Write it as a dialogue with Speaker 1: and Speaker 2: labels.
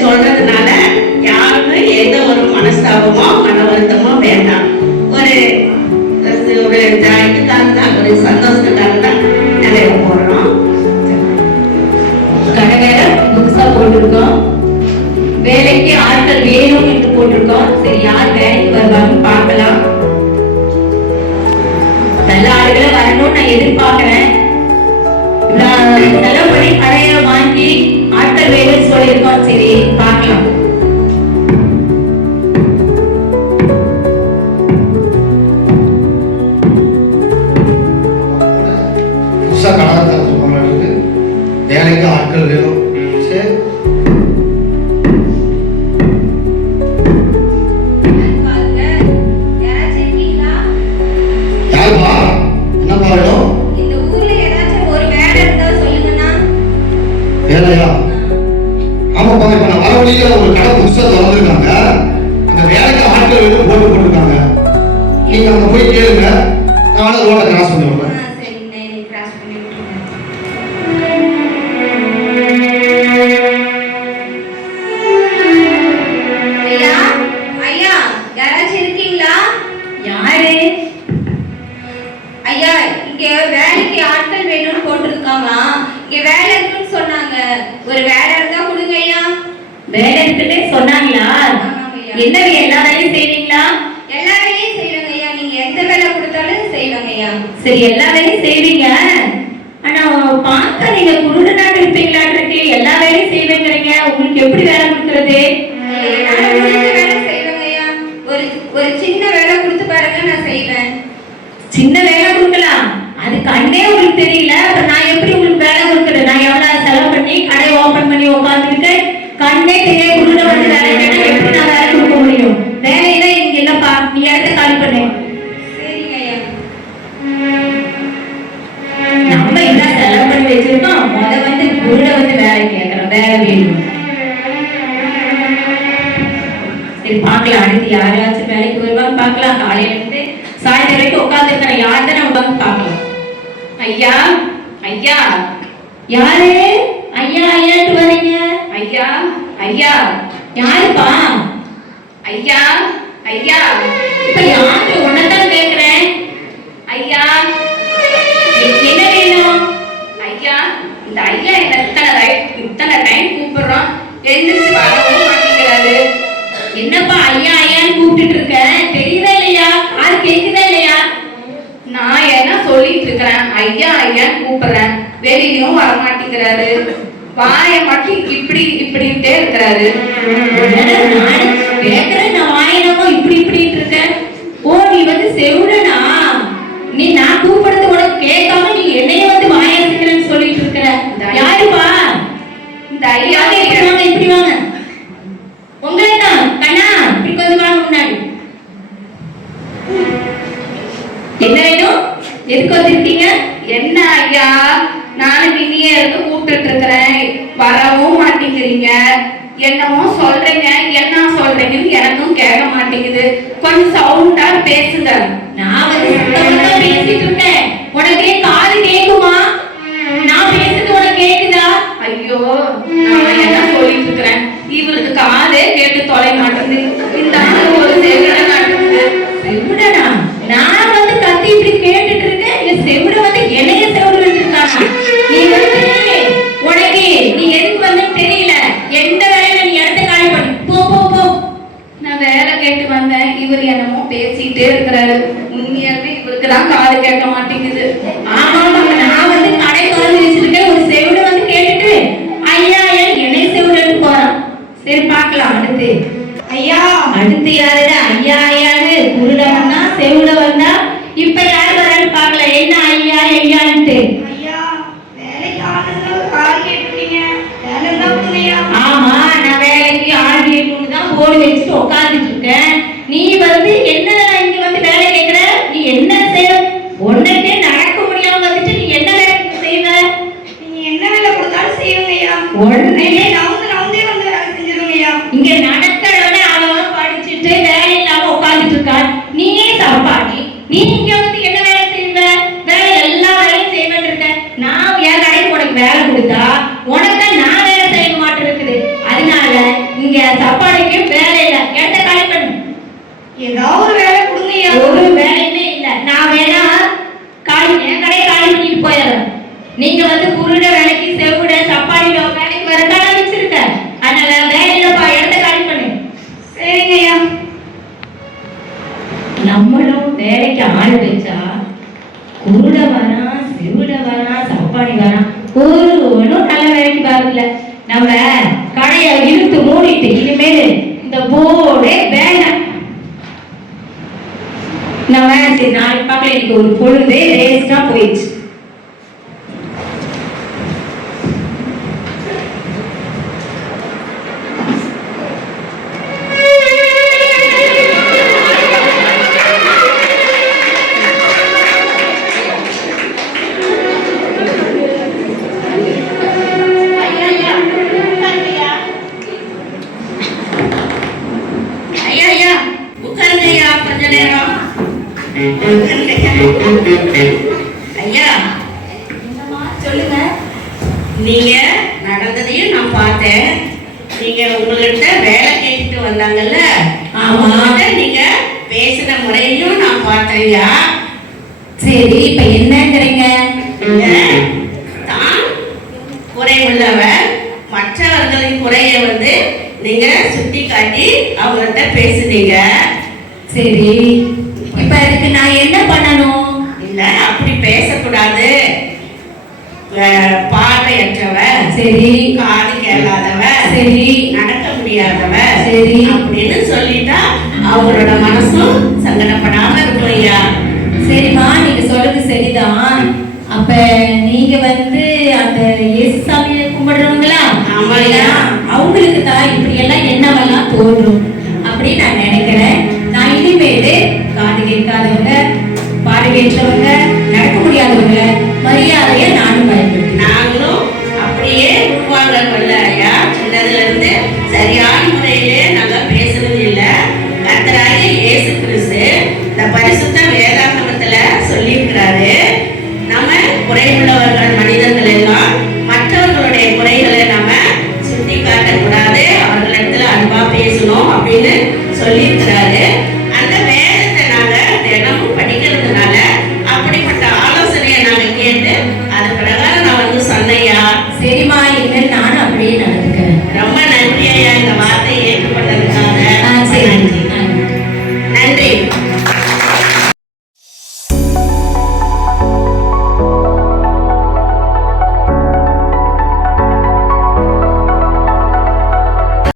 Speaker 1: சொல்றதுனால யாருக்கும் எந்த ஒரு மனஸ்தாபமோ மன வருத்தமோ வேண்டாம். ஒரு ஒரு இதுக்காக தான் ஒரு சந்தோஷத்துக்காக
Speaker 2: நான் எதிர்பார்க்கிறேன். நான் செலவு பண்ணி கடையை வாங்கி ஆட்கள் வேணும்னு சொல்லியிருக்கோம் சரி
Speaker 3: வழியில ஒரு கடை புதுசாக திறந்துருக்காங்க. அந்த வேலைக்கு ஆட்கள் வேணும் போட்டு போட்டிருக்காங்க. நீங்கள் அங்கே போய் கேளுங்க. நானும் ரோட்டை கிராஸ் பண்ணி விடுறேன்.
Speaker 4: ஐயா ஐயா யாராச்சும் இருக்கீங்களா? ஐயா வேலைக்கு வேலை இருக்குன்னு சொன்னாங்க. ஒரு வேலை இருந்தா கொடுங்க ஐயா.
Speaker 2: வேலை இருக்குன்னே சொன்னாங்களா. என்ன எல்லா வேலையும் செய்வீங்களா?
Speaker 4: எல்லா வேலையும் செய்வேங்க ஐயா நீங்க எந்த வேலை கொடுத்தாலும் செய்வேங்க ஐயா
Speaker 2: சரி எல்லா வேலையும் செய்வீங்க. ஆனா பார்க்க நீங்க குருடனாக இருப்பீங்களாட்டு இருக்கு. எல்லா வேலையும் செய்வேங்கிறீங்க. உங்களுக்கு எப்படி வேலை கொடுக்கறது?
Speaker 4: ஒரு ஒரு சின்ன வேலை கொடுத்து பாருங்க நான் செய்வேன்.
Speaker 2: சின்ன வேலை கொடுக்கலாம். அது கண்ணே உங்களுக்கு தெரியல அப்புறம் நான் எப்படி உங்களுக்கு வேலை கொடுக்குறது நான் எவ்வளவு செலவு பண்ணி கடை ஓபன் பண்ணி உட்காந்துருக்கு கண்ணே தெரிய குருட வந்து வேலை கேட்டா எப்படி நான் வேலை கொடுக்க முடியும்? வேலையெல்லாம் இங்க இல்லப்பா நீ இடத்த காலி பண்ணு. நம்ம என்ன செலவு பண்ணி வச்சிருக்கோம்? முத வந்து குருட வந்து வேலை கேட்கறோம் வேலை வேணும். சரி பார்க்கலாம். அடுத்து யாராச்சும் வேலைக்கு வருவாங்க பார்க்கலாம். காலையில இருந்து சாயந்தரம் வரைக்கும் உட்காந்துருக்கிற யார் தான் வந்து பார்க்கலாம் ஐயா ஐயா. யாரு? ஐயா ஐயாட்டு வரீங்க? ஐயா. ஐயா யாருப்பா? ஐயா ஐயா இப்ப யாரு உன்னதான் கேக்குறேன்? ஐயா என்ன வேணும்? ஐயா இந்த ஐயா என்ன இத்தனை இத்தனை டைம் கூப்பிடுறோம் எந்திரிச்சு வரவும் மாட்டேங்கிறாரு. என்னப்பா ஐயா ஐயான்னு கூப்பிட்டுட்டு இருக்கேன் தெரியுதா இல்லையா? யாரு கேக்குதா இல்லையா? நான் என்ன சொல்லிட்டு இருக்கிறேன்? ஐயா ஐயான்னு கூப்பிடுறேன். வெளியும் வர மாட்டேங்கிறாரு வாய மட்டும் இப்படி இப்படின்ட்டே இருக்கிறாரு. கேக்குறேன் நான் வாயினமோ இப்படி இப்படி இருக்கேன். ஓ நீ வந்து செவிடனா நீ நான் கூப்பிடுறது உனக்கு கேட்காம நீ என்னைய வந்து வாய் வரவும் மாட்டேங்கிறீங்க என்னமோ சொல்றீங்க என்ன சொல்றீங்கன்னு எனக்கும் கேட்க மாட்டேங்குது. கொஞ்சம் சவுண்டா பேசுங்க. நான் பேசிட்டு இருக்கேன். உனக்கே உடனே நம்ம கடையை இழுத்து மூடிட்டு இனிமேல் இந்த போர்டே வேண்டாம் நம்ம சரி நாளைக்கு பார்க்கல எனக்கு ஒரு பொழுதே வேஸ்டா போயிடுச்சு.
Speaker 1: ஐயா
Speaker 4: சொல்லுங்க.
Speaker 1: நீங்க நடந்ததையும் நான் பார்த்தேன். நீங்க உங்கள்கிட்ட வேலை கேட்டுட்டு வந்தாங்கல்ல?
Speaker 2: ஆமா.
Speaker 1: அவங்ககிட்ட நீங்க பேசின முறையும் நான் பார்த்தேன்யா
Speaker 2: சரி இப்ப என்னங்கிறீங்க?
Speaker 1: தான் குறை உள்ளவர். மற்றவர்களின் குறையை வந்து நீங்க சுட்டி காட்டி அவங்கள்ட்ட பேசுனீங்க.
Speaker 2: சரி இப்ப அதுக்கு நான் என்ன பண்ணணும்?
Speaker 1: அப்படி பேசக்கூடாது. பார்வையற்றவ
Speaker 2: சரி.
Speaker 1: காது கேளாதவ
Speaker 2: சரி.
Speaker 1: நடக்க முடியாதவ
Speaker 2: சரி.
Speaker 1: அப்படின்னு சொல்லிட்டா அவங்களோட மனசும் சங்கடப்படாம இருக்கும் ஐயா.
Speaker 2: சரிம்மா நீங்க சொல்றது சரிதான். அப்ப நீங்க வந்து அந்த இயேசு சாமியை கும்பிடுறவங்களா?
Speaker 1: ஆமாய்யா.
Speaker 2: அவங்களுக்கு தான் இப்படி எல்லாம் என்னவெல்லாம் தோன்றும் அப்படின்னு நான் நினைக்கிறேன். நான் இனிமேல் காது கேட்காதவங்க பார்வையற்றவங்க நடக்க முடியாதவங்க மரியாதையை நானும் பயன்படுத்தினேன்
Speaker 1: நாங்களும் அப்படியே உருவாங்கல்ல ஐயா. சின்னதுல இருந்து சரியான முறையிலே நாங்க பேசுறது இல்ல. கர்த்தராகிய இயேசு கிறிஸ்து இந்த பரிசுத்த வேதாகமத்துல சொல்லியிருக்கிறாரு. நம்ம குறைவுள்ளவர்கள் மனிதர்கள் எல்லாம் மற்றவர்களுடைய குறைகளை நம்ம சுட்டி காட்டக்கூடாது அவர்களிடத்துல அன்பா பேசணும் அப்படின்னு சொல்லியிருக்கிறாரு.